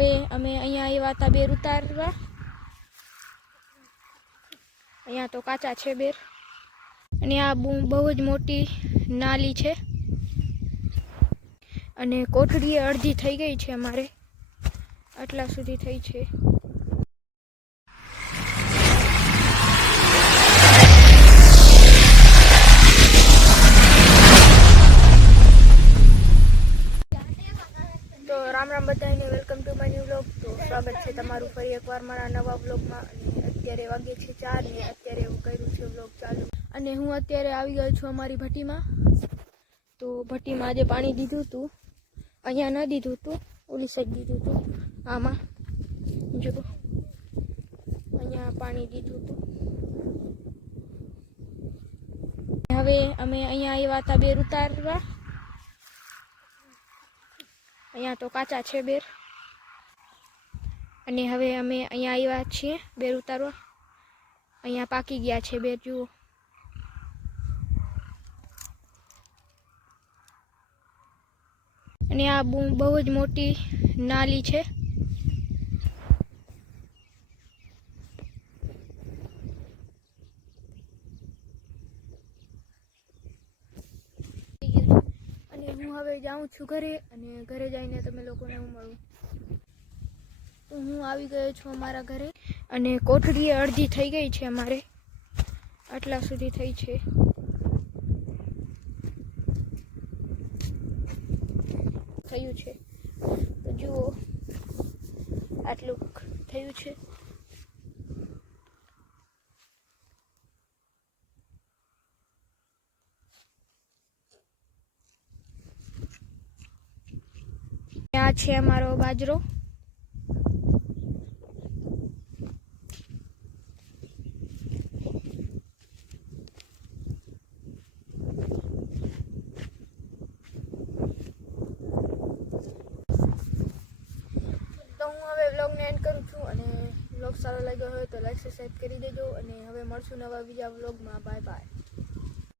હવે અમે અહીંયા આવ્યા હતા બેર ઉતારવા। અહીંયા તો કાચા છે બેર, અને આ બહુ જ મોટી નાલી છે, અને કોઠડી અડધી થઈ ગઈ છે અમારે, આટલા સુધી થઈ છે। તો રામ રામ બધાને, welcome to my new vlog. તો સ્વાગત છે તમારું ફરી એકવાર મારા નવા વ્લોગમાં। અને અત્યારે વાગે છે 4 ને અત્યારે હું કર્યું છે વ્લોગ ચાલુ, અને હું અત્યારે આવી ગયો છું અમારી ભટ્ટીમાં। તો ભટ્ટીમાં આજે પાણી દીધું હતું, અહીંયા ન દીધું હતું, ઓલી સાઈડ દીધું હતું, આમાં જો અહીંયા પાણી દીધું હતું। હવે અમે અહીંયા આવ્યા હતા બેર ઉતારવા। અહીંયા તો કાચા છે બેર, અને હવે અમે અહીંયા આવ્યા છીએ બેર ઉતારવા। અહીંયા પાકી ગયા છે બેર, જુઓ। અને આ બહુ જ મોટી નાલી છે, અને હું હવે જાઉં છું ઘરે, અને ઘરે જઈને તમે લોકોને હું મળું। તો હું આવી ગયો છું અમારા ઘરે, અને કોઠડી અડધી થઈ ગઈ છે અમારે, આટલા સુધી થઈ છે। થયું છે તો જુઓ, આટલું થયું છે। આ છે અમારો બાજરો, તો હું હવે વ્લોગને એન્ડ કરું છું, અને વ્લોગ સારો લાગ્યો હોય તો લાઈક સબસ્ક્રાઈબ કરી દેજો, અને હવે મળશું નવા બીજા વ્લોગમાં। Bye bye.